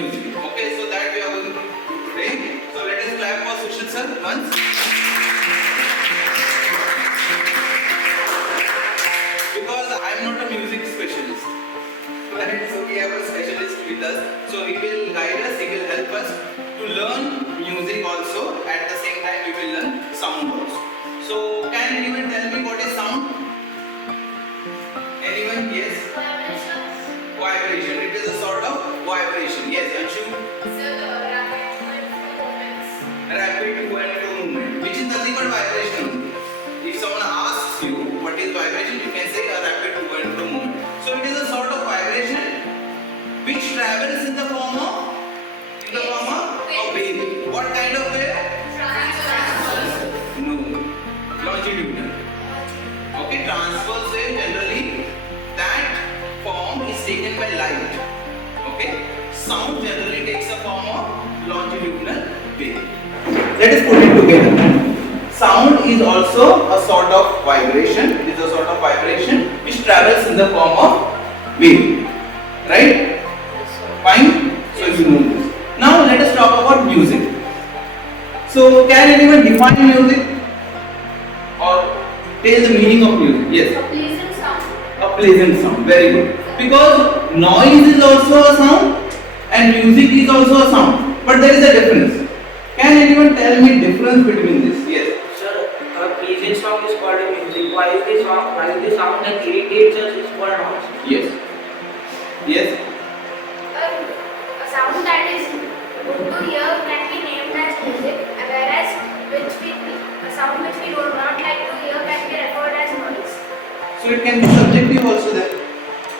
music. Okay, so that we are going to do today. So let us clap for Sushil sir once. Because I am not a music specialist. Right? So we have a specialist with us. So he will guide us, he will help us to learn music also. At the same time we will learn sound also. So can anyone tell me what is sound? Anyone? Yes? Vibration. It is a sort of vibration. Yes, Anshu? Rapid to and fro movement. Which is nothing but vibration. If someone asks you what is vibration, you can say a rapid to and fro movement. So it is a sort of vibration which travels in the form of a wave. What kind of wave? No. Longitudinal. Okay, transverse wave generally that form is taken by light. Okay, sound generally takes a form of longitudinal wave. Let us put it together. Sound is also a sort of vibration. It is a sort of vibration which travels in the form of wave. Right? Fine? So you know this. Now let us talk about music. So can anyone define music or tell the meaning of music? Yes? A pleasant sound. A pleasant sound. Very good. Because noise is also a sound and music is also a sound. But there is a difference. Can anyone tell me difference between this? Yes. Sir, a pleasant sound is called a music. While the sound that irritates us is called noise. Yes. Yes. A sound that is good to hear can be named as music, whereas a sound which we do not like to hear can be referred as noise. So it can be subjective also then.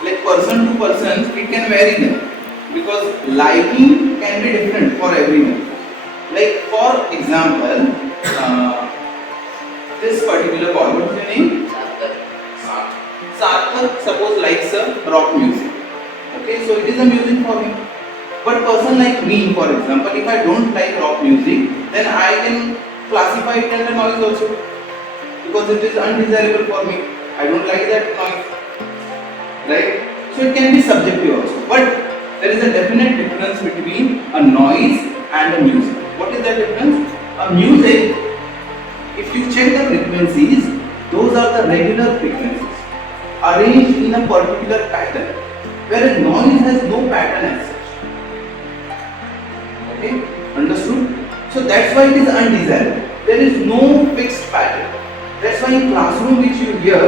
Like person to person, it can vary then. Because liking can be different for everyone. Like for example, this particular boy, what is your name? Sarthak suppose likes rock music. Okay, so it is a music for him. But person like me, for example, if I don't like rock music, then I can classify it as a noise also. Because it is undesirable for me. I don't like that noise. Right? So it can be subjective also. But there is a definite difference between a noise and a music. What is that difference? A music, if you check the frequencies, those are the regular frequencies arranged in a particular pattern, whereas noise has no pattern as such. Okay, understood? So that's why it is undesirable. There is no fixed pattern. That's why in classroom which you hear,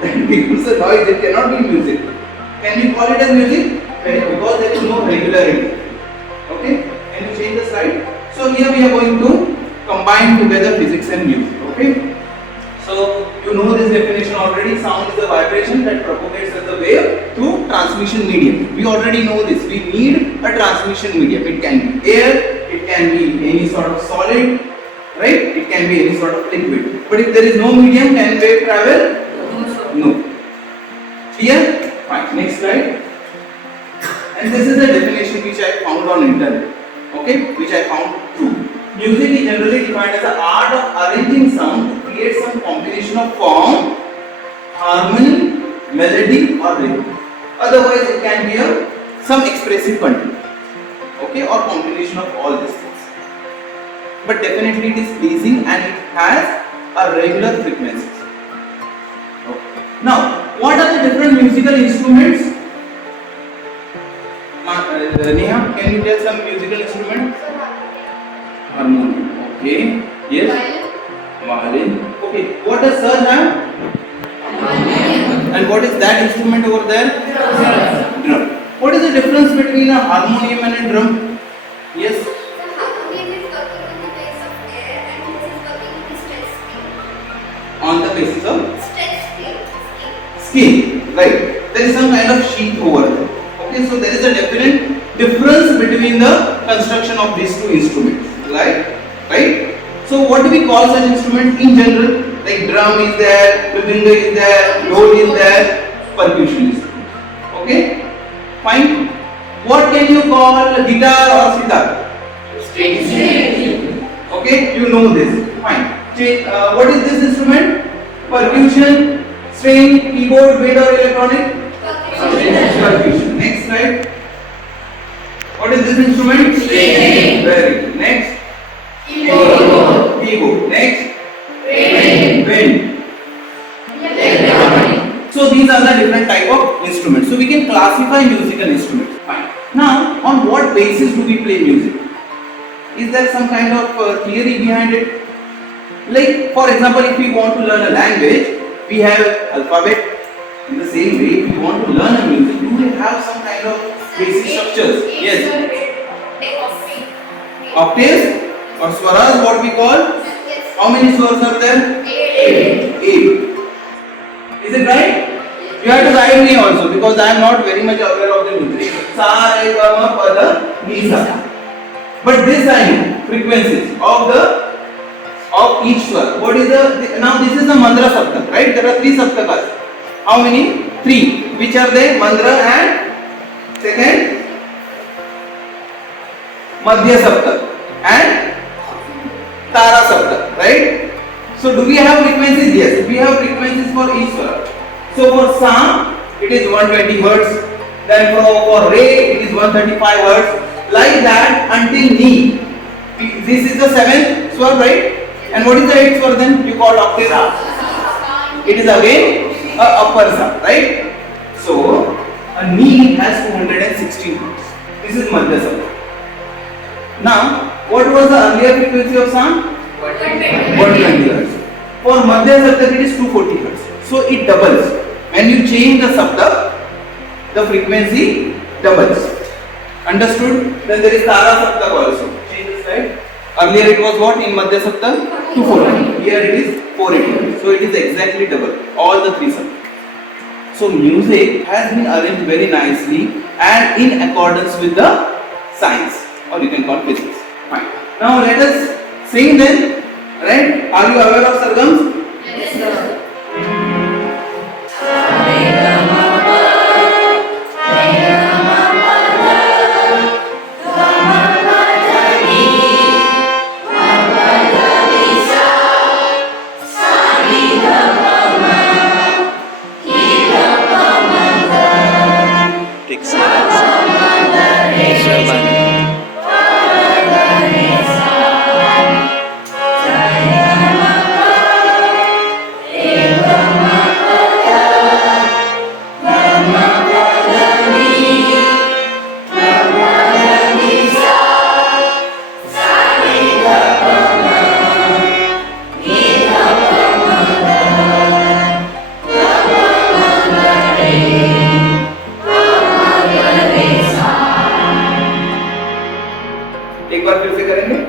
that becomes a noise, it cannot be music. Can we call it as music? Because there is no regularity. Okay, can you change the slide? So here we are going to combine together physics and music. Okay, so you know this definition already. Sound is a vibration that propagates as a wave through transmission medium. We already know this. We need a transmission medium. It can be air, it can be any sort of solid, right? It can be any sort of liquid. But if there is no medium, can wave travel? No. Clear? Fine. Next slide. And this is the definition which I found on internet. Okay, which I found true. Music is generally defined as the art of arranging sound to create some combination of form, harmony, melody or rhythm. Otherwise it can be some expressive content. Okay, or combination of all these things. But definitely it is pleasing and it has a regular frequencies. Okay. Now, what are the different musical instruments? Neha, can you tell some musical instrument? Harmonium. Okay. Yes. Violin. Okay. What does sir have? Harmonium. And what is that instrument over there? Drum. What is the difference between a harmonium and a drum? Yes. The harmonium is working on the basis of air and this is working on the stress scale. On the basis of Stress scale. scale. Right. There is some kind of sheet over there. Okay, so there is a definite difference between the construction of these two instruments. Right? So what do we call such instruments in general? Like drum is there, mridanga is there, dhol is there, percussion is there. Okay? Fine. What can you call guitar or sitar? String. Okay, you know this. Fine. What is this instrument? Percussion, string, keyboard, wind or electronic? Percussion. Percussion. Next slide. What is this instrument? String. Very good. Next? Keyboard. Keyboard. Next? Wind. Wind. Electronic. So these are the different type of instruments. So we can classify musical instruments. Fine. Now, on what basis do we play music? Is there some kind of theory behind it? Like, for example, if we want to learn a language, we have alphabet. In the same way, if we want to learn a music, do we have some kind of basic structures? Yes. Octaves or swaras, what we call? How many swars are there? 8. Is it right? You have to guide me also because I am not very much aware of the music. Sa, re, ga, ma, pa, da, ni, sa. But this I know frequencies of each swar. What is the now? This is the mandra saptak, right? There are 3 saptakas. How many? 3. Which are they? Mandra and second madhya saptak and tara saptak, right? So do we have frequencies? Yes, we have frequencies for each swar. So for sa it is 120 hertz. Then for re it is 135 hertz. Like that until ni. This is the 7th swar, right? And what is the 8th swar then? You call octave. It is again a upper sa, right? So a ni has 216 hertz. This is madhya saptak. Now, what was the earlier frequency of sa? 120 hertz. For madhya saptak it is 240 hertz. So it doubles. When you change the saptak, the frequency doubles. Understood? Then there is tara saptak also. Change the slide. Earlier it was what in madhya saptak? 240. Here it is 480. So it is exactly double. All the 3 saptak. So music has been arranged very nicely and in accordance with the science, or you can call physics. Fine. Now let us sing then. Right? Are you aware of sargams? Yes, sir. एक बार फिर से करेंगे.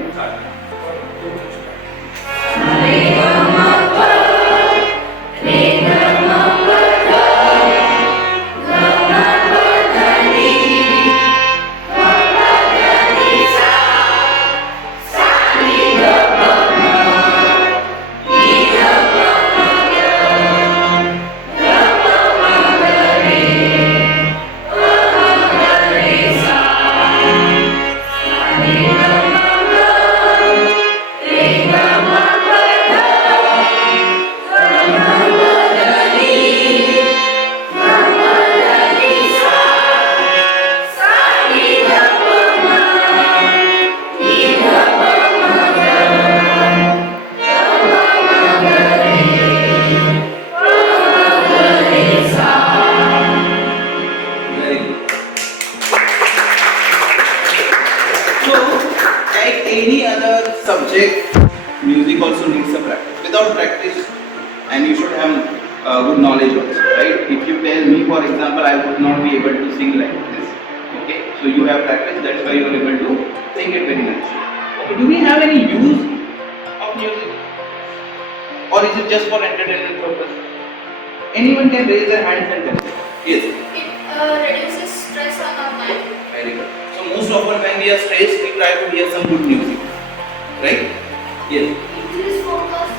Subject, music also needs a practice. Without practice, and you should have good knowledge also, right? If you tell me, for example, I would not be able to sing like this. Okay, so you have practice. That's why you are able to sing it very naturally. Okay, do we have any use of music, or is it just for entertainment purpose? Anyone can raise their hands and tell. Yes. It reduces stress on our mind. Very good. So most often when we are stressed, we try to hear some good music. Right? Yes. Increase focus.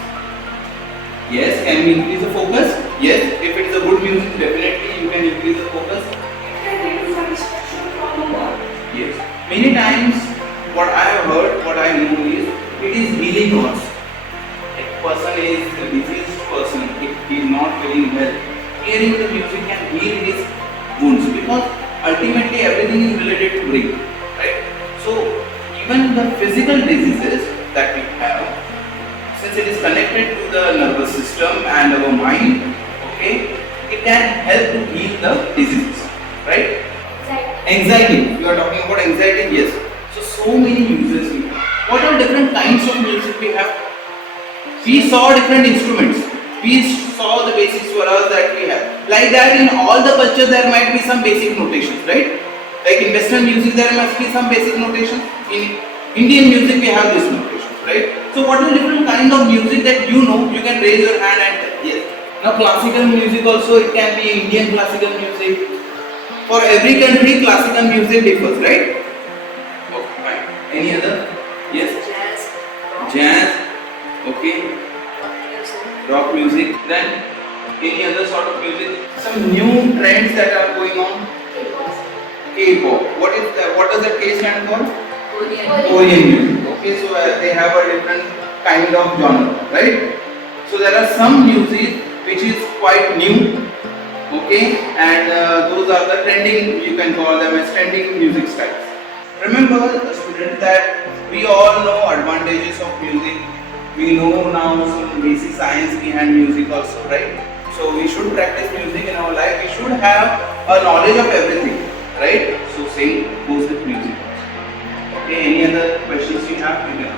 Yes. Can we increase the focus? Yes. If it is a good music, definitely you can increase the focus. Yes. Many times, what I have heard, what I know is, it is healing also. If a person is a diseased person, if he is not feeling well, hearing the music can heal his wounds because ultimately everything is related to brain, right? the physical diseases that we have, since it is connected to the nervous system and our mind, okay, it can help to heal the diseases, right? Anxiety, you are talking about anxiety, yes. So many uses we have. What are different kinds of music we have? We saw different instruments. We saw the basics for us that we have. Like that, in all the cultures there might be some basic notations, right? Like in Western music there must be some basic notation. In Indian music we have this notation, right? So what are different kind of music that you know? You can raise your hand and tell. Yes. Now classical music also, it can be Indian classical music. For every country classical music differs, right? Okay, fine. Any other? Yes? Jazz. Okay. Rock music. Then any other sort of music? Some new trends that are going on. K-pop. What is that? What does that K stand for? Korean music. Okay, so they have a different kind of genre, right? So there are some music which is quite new. Okay, and those are the trending. You can call them as trending music styles. Remember, student, that we all know advantages of music. We know now some basic science behind music also, right? So we should practice music in our life. We should have a knowledge of everything, right? So same goes with music. Okay, any other questions you have? You can